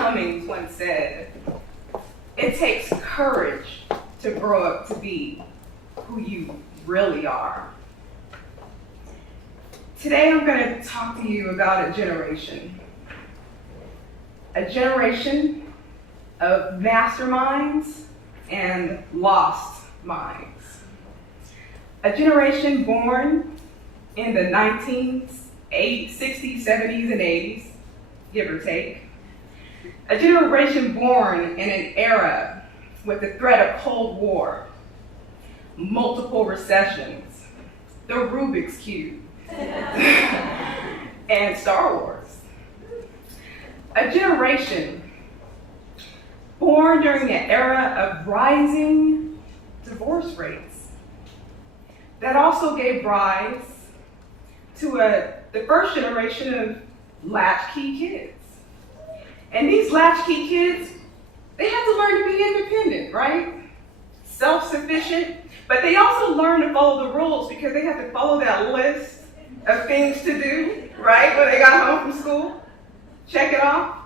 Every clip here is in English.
Cummings once said, "It takes courage to grow up to be who you really are." Today I'm going to talk to you about a generation of masterminds and lost minds. A generation born in the 1960s, 70s, and 80s, give or take. A generation born in an era with the threat of Cold War, multiple recessions, the Rubik's Cube, and Star Wars. A generation born during an era of rising divorce rates that also gave rise to the first generation of latchkey kids. And these latchkey kids, they have to learn to be independent, right? Self-sufficient, but they also learn to follow the rules because they have to follow that list of things to do, right? When they got home from school, check it off.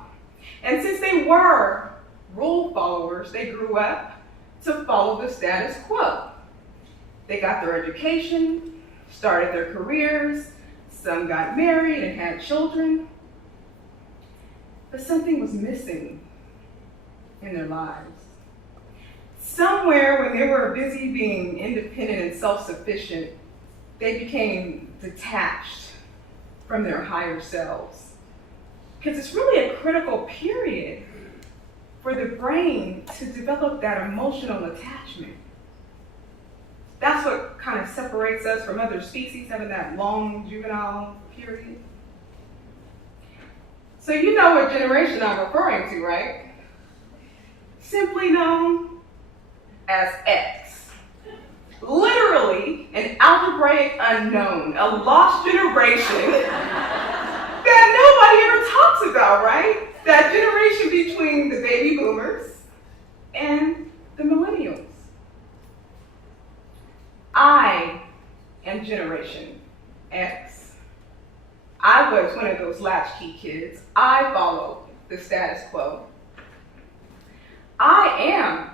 And since they were rule followers, they grew up to follow the status quo. They got their education, started their careers, some got married and had children, but something was missing in their lives. Somewhere when they were busy being independent and self-sufficient, they became detached from their higher selves. Because it's really a critical period for the brain to develop that emotional attachment. That's what kind of separates us from other species, having that long juvenile period. So you know what generation I'm referring to, right? Simply known as X. Literally an algebraic unknown, a lost generation that nobody ever talks about, right? That generation between the baby boomers and the millennials. I am Generation X. I was one of those latchkey kids. I followed the status quo. I am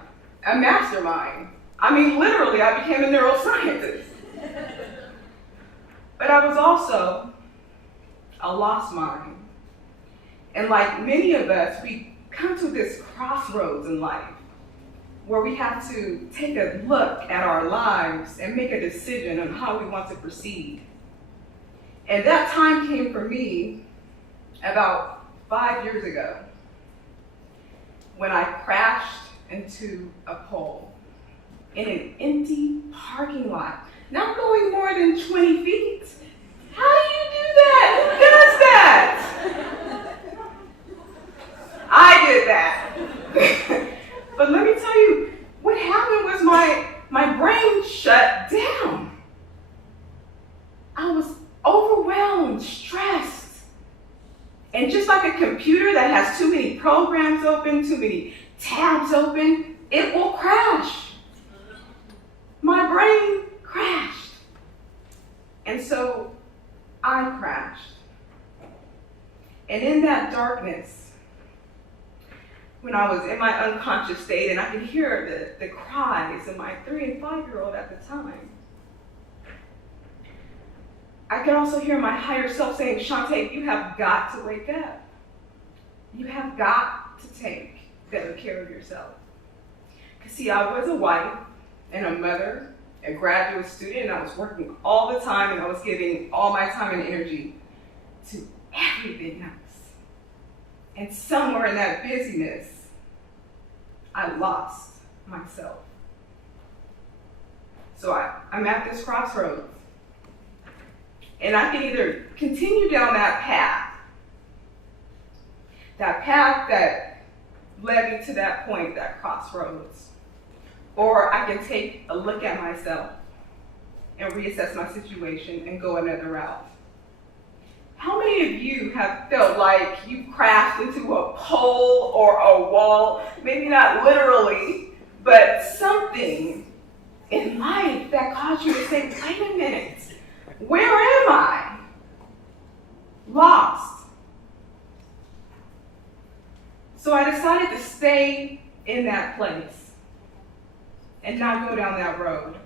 a mastermind. I mean, literally, I became a neuroscientist. But I was also a lost mind. And like many of us, we come to this crossroads in life where we have to take a look at our lives and make a decision on how we want to proceed. And that time came for me about 5 years ago when I crashed into a pole in an empty parking lot, not going more than 20 feet. How do you do that? Who does that? I did that. But let me tell you, what happened was my brain shut down. I was overwhelmed, stressed. And just like a computer that has too many programs open, too many tabs open, it will crash. My brain crashed. And so I crashed. And in that darkness, when I was in my unconscious state and I could hear the cries of my 3 and 5-year-old at the time, I could also hear my higher self saying, "Shonté, you have got to wake up. You have got to take better care of yourself." Because see, I was a wife and a mother, a graduate student, and I was working all the time and I was giving all my time and energy to everything else. And somewhere in that busyness, I lost myself. So I'm at this crossroads. And I can either continue down that path that led me to that point, that crossroads, or I can take a look at myself and reassess my situation and go another route. How many of you have felt like you've crashed into a pole or a wall, maybe not literally, but something in life that caused you to say, wait a minute, where am I? Lost. So I decided to stay in that place and not go down that road.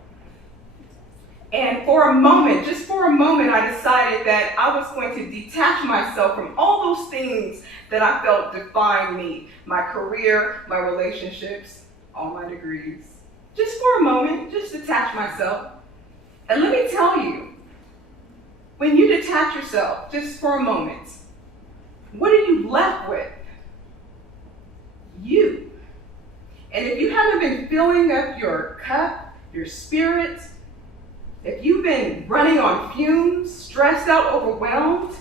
And for a moment, just for a moment, I decided that I was going to detach myself from all those things that I felt defined me, my career, my relationships, all my degrees. Just for a moment, just detach myself. And let me tell you, when you detach yourself just for a moment, what are you left with? You. And if you haven't been filling up your cup, your spirit, if you've been running on fumes, stressed out, overwhelmed,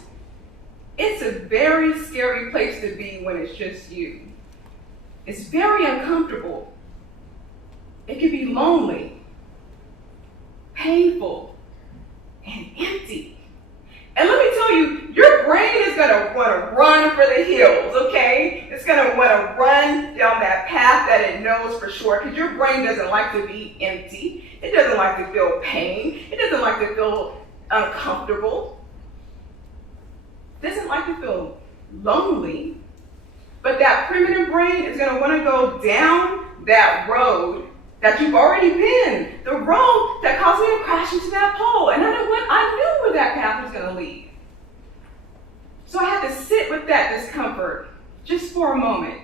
it's a very scary place to be when it's just you. It's very uncomfortable. It can be lonely, painful, and empty. And let me tell you, your brain is going to want to run for the hills, okay? It's going to want to run down that path that it knows for sure, because your brain doesn't like to be empty. It doesn't like to feel pain. It doesn't like to feel uncomfortable. It doesn't like to feel lonely. But that primitive brain is going to want to go down that road that you've already been, the road that caused me to crash into that pole. And I knew where that path was going to lead. So I had to sit with that discomfort just for a moment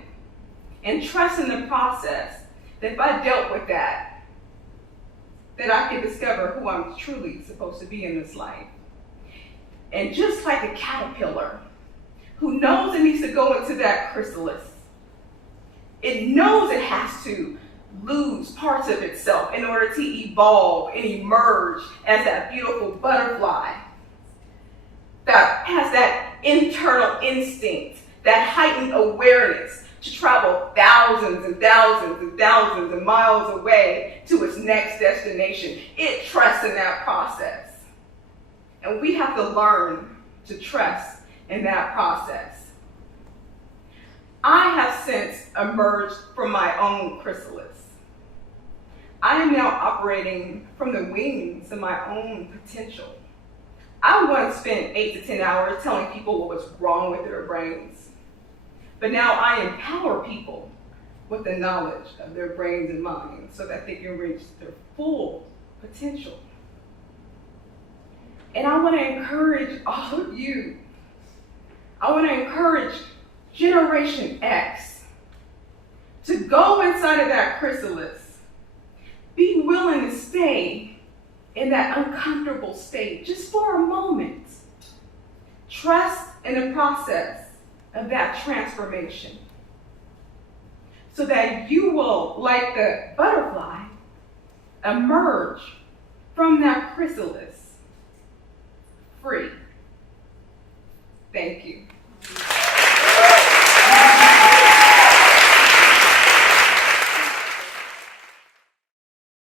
and trust in the process that if I dealt with that I could discover who I'm truly supposed to be in this life. And just like a caterpillar who knows it needs to go into that chrysalis, it knows it has to lose parts of itself in order to evolve and emerge as that beautiful butterfly that has that internal instinct, that heightened awareness to travel thousands and thousands and thousands of miles away to its next destination. It trusts in that process. And we have to learn to trust in that process. I have since emerged from my own chrysalis. I am now operating from the wings of my own potential. I once spent 8 to 10 hours telling people what was wrong with their brains. But now I empower people with the knowledge of their brains and minds so that they can reach their full potential. And I want to encourage all of you. I want to encourage Generation X to go inside of that chrysalis. Be willing to stay in that uncomfortable state just for a moment. Trust in the process of that transformation so that you will, like the butterfly, emerge from that chrysalis free. Thank you.